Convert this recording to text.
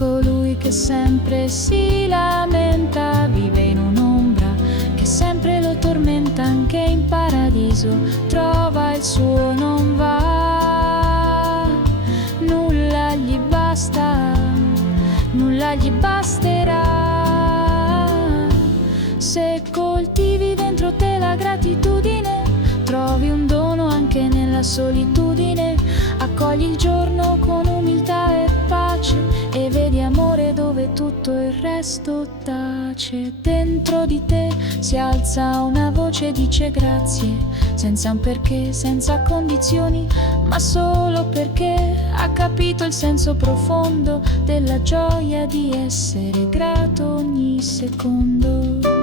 Colui che sempre si lamenta vive in un'ombra che sempre lo tormenta. Anche in paradiso trova il suo non va. Nulla gli basta, nulla gli basterà. Se coltivi dentro te la gratitudine, trovi un dono anche nella solitudine. Accogli il giorno con umiltà e pace e vedi amore dove tutto il resto tace. Dentro di te si alza una voce e dice grazie, senza un perché, senza condizioni, ma solo perché ha capito il senso profondo della gioia di essere grato ogni secondo.